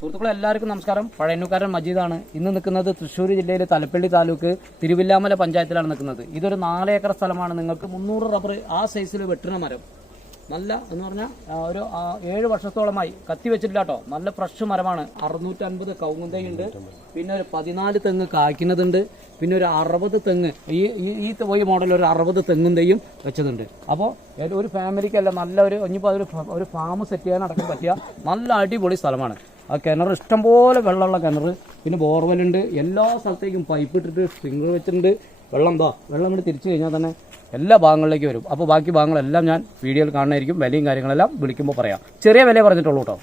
സുഹൃത്തുക്കളെ എല്ലാവർക്കും നമസ്കാരം. പഴയന്നൂക്കാരൻ മജീദാണ്. ഇന്ന് നിൽക്കുന്നത് തൃശ്ശൂർ ജില്ലയിലെ തലപ്പള്ളി താലൂക്ക് തിരുവില്ലാമല പഞ്ചായത്തിലാണ് നിൽക്കുന്നത്. ഇതൊരു 4 ഏക്കർ സ്ഥലമാണ്. നിങ്ങൾക്ക് 300 റബ്ബർ ആ സൈസിൽ വെട്ടുന്ന മരം, നല്ല എന്ന് പറഞ്ഞാൽ ഒരു 7 വർഷത്തോളമായി കത്തി വെച്ചിട്ടില്ല കേട്ടോ. നല്ല ഫ്രഷ് മരമാണ്. 650 കവുങ്ങുന്തൈയുണ്ട്, പിന്നെ ഒരു 14 തെങ്ങ് കായ്ക്കുന്നതുണ്ട്, പിന്നെ ഒരു 60 തെങ്ങ് ഈ മോഡൽ ഒരു 60 തെങ്ങും തൈയും വെച്ചതുണ്ട്. അപ്പോൾ ഒരു ഫാമിലിക്കല്ല, നല്ല ഇനിയിപ്പോൾ ഒരു ഫാം സെറ്റ് ചെയ്യാൻ അടക്കം പറ്റിയ നല്ല അടിപൊളി സ്ഥലമാണ്. ആ കിണർ ഇഷ്ടംപോലെ വെള്ളമുള്ള കിണർ, പിന്നെ ബോർവെല്ലുണ്ട്. എല്ലാ സ്ഥലത്തേക്കും പൈപ്പ് ഇട്ടിട്ട് സ്പ്രിംഗ്ലർ വെച്ചിട്ടുണ്ട്. വെള്ളം കൂടി തിരിച്ചു കഴിഞ്ഞാൽ തന്നെ എല്ലാ ഭാഗങ്ങളിലേക്ക് വരും. അപ്പോൾ ബാക്കി ഭാഗങ്ങളെല്ലാം ഞാൻ വീഡിയോയിൽ കാണുന്നതായിരിക്കും. വിലയും കാര്യങ്ങളെല്ലാം വിളിക്കുമ്പോൾ പറയാം. ചെറിയ വില പറഞ്ഞിട്ടുള്ളൂ കേട്ടോ.